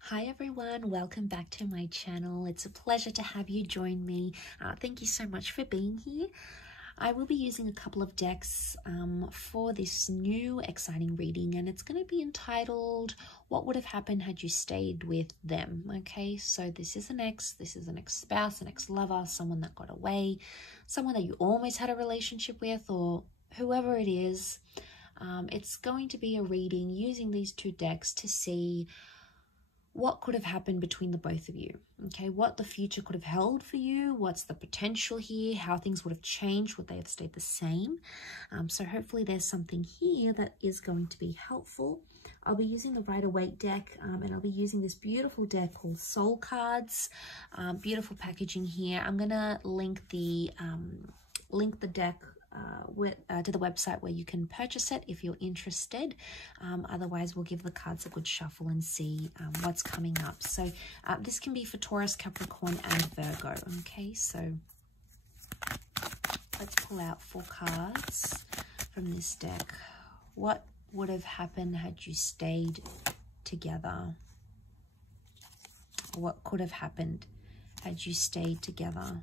Hi everyone, welcome back to my channel. It's a pleasure to have you join me. Thank you so much for being here. I will be using a couple of decks for this new exciting reading, and it's going to be entitled What Would Have Happened Had You Stayed With Them? Okay, so this is an ex-spouse, an ex-lover, someone that got away, someone that you almost had a relationship with, or whoever it is. It's going to be a reading using these two decks to see what could have happened between the both of you, okay? What the future could have held for you, what's the potential here, how things would have changed, would they have stayed the same? So hopefully there's something here that is going to be helpful. I'll be using the Rider-Waite deck, and I'll be using this beautiful deck called Soul Cards. Beautiful packaging here. I'm gonna link the deck to the website where you can purchase it if you're interested. Otherwise, we'll give the cards a good shuffle and see what's coming up. So this can be for Taurus, Capricorn, and Virgo. Okay, so let's pull out 4 cards from this deck. What would have happened had you stayed together? What could have happened had you stayed together?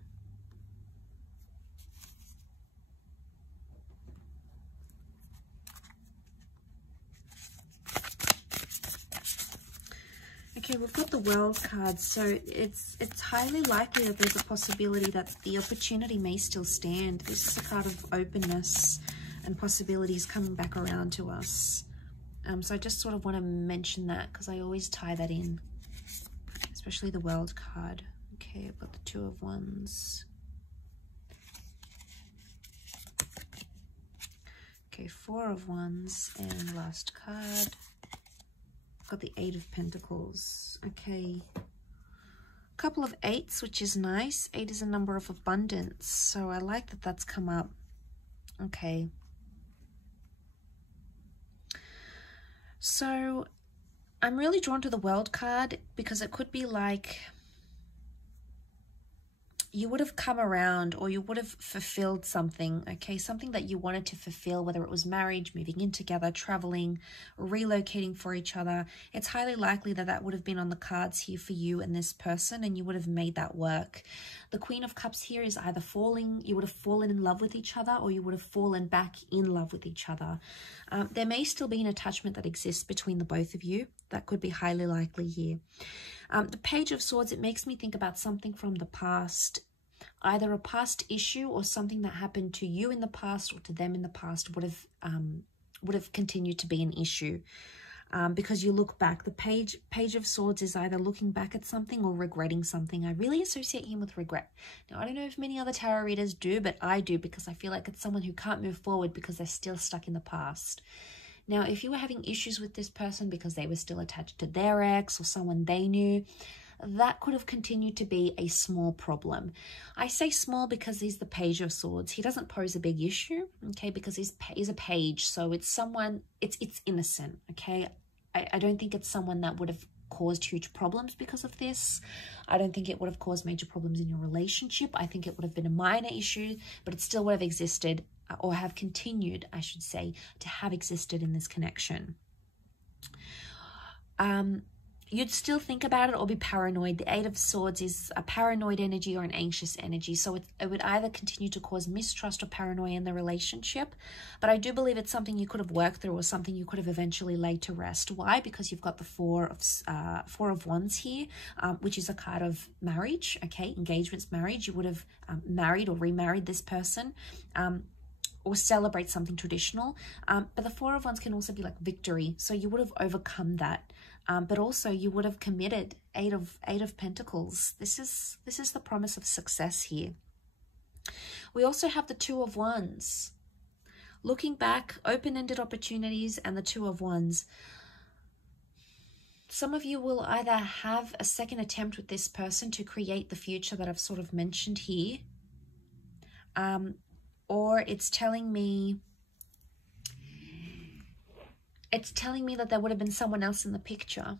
Okay, we've got the World card, so it's highly likely that there's a possibility that the opportunity may still stand. This is a card of openness and possibilities coming back around to us. So I just sort of want to mention that because I always tie that in, especially the World card. Okay, I've got the 2 of Wands. Okay, 4 of Wands, and last card. Got the 8 of Pentacles. Okay, couple of 8s, which is nice. 8 is a number of abundance, so I like that that's come up. Okay, so I'm really drawn to the World card because it could be like you would have come around, or you would have fulfilled something, okay? Something that you wanted to fulfill, whether it was marriage, moving in together, traveling, relocating for each other. It's highly likely that that would have been on the cards here for you and this person, and you would have made that work. The Queen of Cups here is either you would have fallen in love with each other, or you would have fallen back in love with each other. There may still be an attachment that exists between the both of you. That could be highly likely here. The Page of Swords, it makes me think about something from the past, either a past issue or something that happened to you in the past or to them in the past would have continued to be an issue, because you look back. The Page of Swords is either looking back at something or regretting something. I really associate him with regret. Now, I don't know if many other tarot readers do, but I do, because I feel like it's someone who can't move forward because they're still stuck in the past. Now, if you were having issues with this person because they were still attached to their ex or someone they knew, that could have continued to be a small problem. I say small because he's the Page of Swords. He doesn't pose a big issue, okay, because he's a page, so it's someone, it's innocent, okay? I don't think it's someone that would have caused huge problems because of this. I don't think it would have caused major problems in your relationship. I think it would have been a minor issue, but it still would have existed, or have continued, I should say, to have existed in this connection. You'd still think about it or be paranoid. The 8 of Swords is a paranoid energy or an anxious energy. So it would either continue to cause mistrust or paranoia in the relationship. But I do believe it's something you could have worked through, or something you could have eventually laid to rest. Why? Because you've got the 4 of Wands here, which is a card of marriage, okay? Engagements, marriage. You would have married or remarried this person, or celebrate something traditional. But the 4 of Wands can also be like victory. So you would have overcome that. But also you would have committed. 8 of Pentacles. This is the promise of success here. We also have the 2 of Wands. Looking back, open-ended opportunities, and the 2 of Wands. Some of you will either have a second attempt with this person to create the future that I've sort of mentioned here, or it's telling me that there would have been someone else in the picture.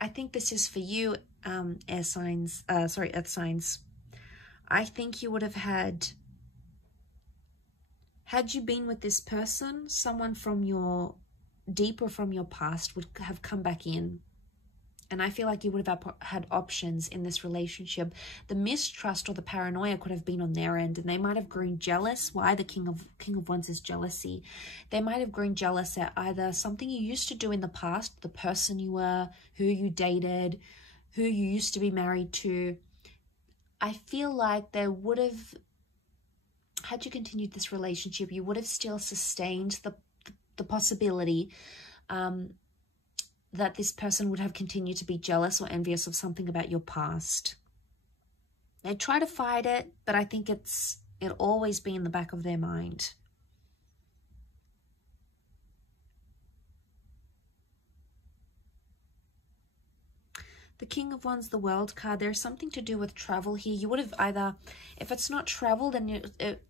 I think this is for you, earth signs. I think you would have had you been with this person, someone from your deeper from your past would have come back in. And I feel like you would have had options in this relationship. The mistrust or the paranoia could have been on their end, and they might have grown jealous. Why? The King of Wands is jealousy. They might have grown jealous at either something you used to do in the past, the person you were, who you dated, who you used to be married to. I feel like they would have, had you continued this relationship, you would have still sustained the possibility that this person would have continued to be jealous or envious of something about your past. They try to fight it, but I think it'll always be in the back of their mind. The King of Wands, the World card, there's something to do with travel here. You would have either, if it's not travel, then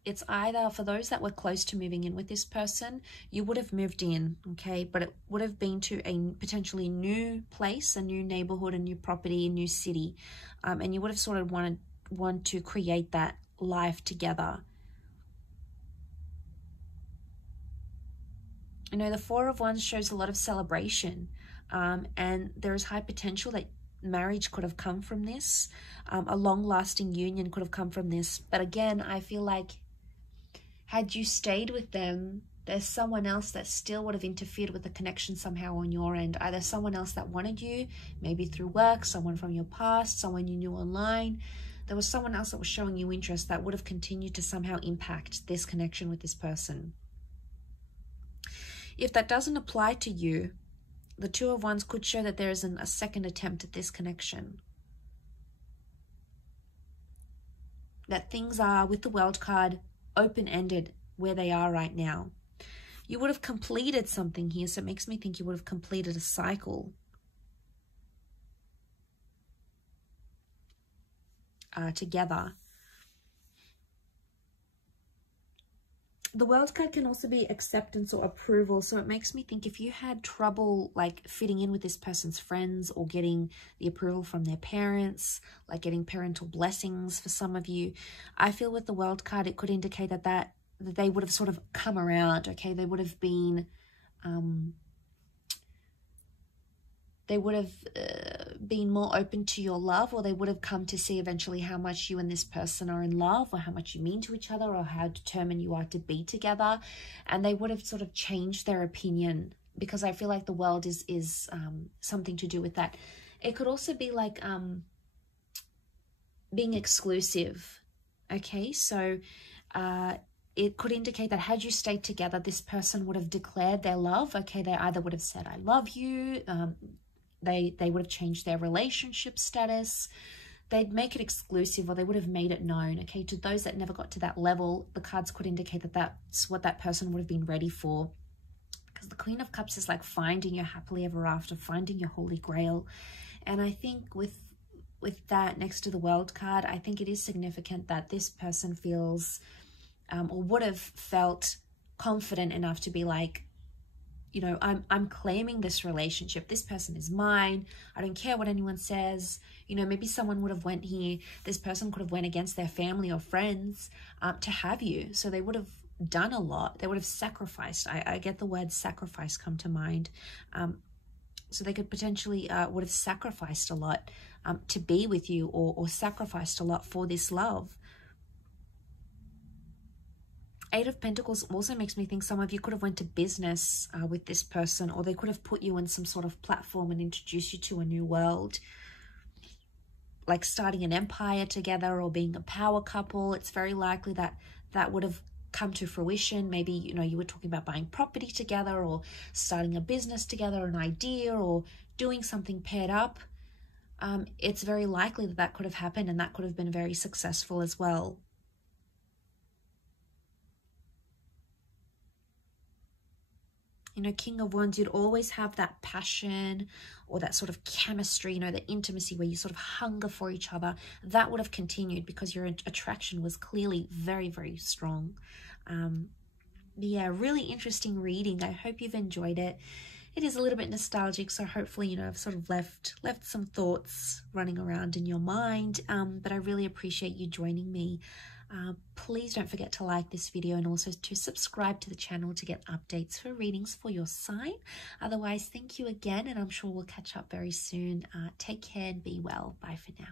it's either, for those that were close to moving in with this person, you would have moved in, okay? But it would have been to a potentially new place, a new neighborhood, a new property, a new city. And you would have sort of want to create that life together. You know, the Four of Wands shows a lot of celebration. And there is high potential that marriage could have come from this. A long-lasting union could have come from this. But again, I feel like had you stayed with them, there's someone else that still would have interfered with the connection somehow on your end. Either someone else that wanted you, maybe through work, someone from your past, someone you knew online. There was someone else that was showing you interest that would have continued to somehow impact this connection with this person. If that doesn't apply to you, the Two of Wands could show that there is a second attempt at this connection. That things are, with the World card, open-ended where they are right now. You would have completed something here, so it makes me think you would have completed a cycle. Together. The World card can also be acceptance or approval. So it makes me think if you had trouble like fitting in with this person's friends or getting the approval from their parents, like getting parental blessings for some of you, I feel with the World card, it could indicate that they would have sort of come around, okay? They would have been, been more open to your love, or they would have come to see eventually how much you and this person are in love, or how much you mean to each other, or how determined you are to be together. And they would have sort of changed their opinion, because I feel like the World is something to do with that. It could also be like being exclusive, okay? So it could indicate that had you stayed together, this person would have declared their love, okay? They either would have said, I love you, they would have changed their relationship status, they'd make it exclusive, or they would have made it known, okay? To those that never got to that level, the cards could indicate that that's what that person would have been ready for. Because the Queen of Cups is like finding your happily ever after, finding your holy grail. And I think with that next to the World card, I think it is significant that this person feels or would have felt confident enough to be like, you know, I'm claiming this relationship. This person is mine. I don't care what anyone says. You know, maybe someone would have went here. This person could have went against their family or friends to have you. So they would have done a lot. They would have sacrificed. I get the word sacrifice come to mind. So they could potentially would have sacrificed a lot to be with you, or sacrificed a lot for this love. Eight of Pentacles also makes me think some of you could have went to business with this person, or they could have put you in some sort of platform and introduced you to a new world. Like starting an empire together or being a power couple. It's very likely that that would have come to fruition. Maybe, you know, you were talking about buying property together, or starting a business together, an idea, or doing something paired up. It's very likely that that could have happened, and that could have been very successful as well. You know, King of Wands, you'd always have that passion or that sort of chemistry, you know, the intimacy where you sort of hunger for each other. That would have continued because your attraction was clearly very, very strong. Yeah, really interesting reading. I hope you've enjoyed it. It is a little bit nostalgic, so hopefully, you know, I've sort of left some thoughts running around in your mind. But I really appreciate you joining me. Please don't forget to like this video and also to subscribe to the channel to get updates for readings for your sign. Otherwise, thank you again, and I'm sure we'll catch up very soon. Take care and be well. Bye for now.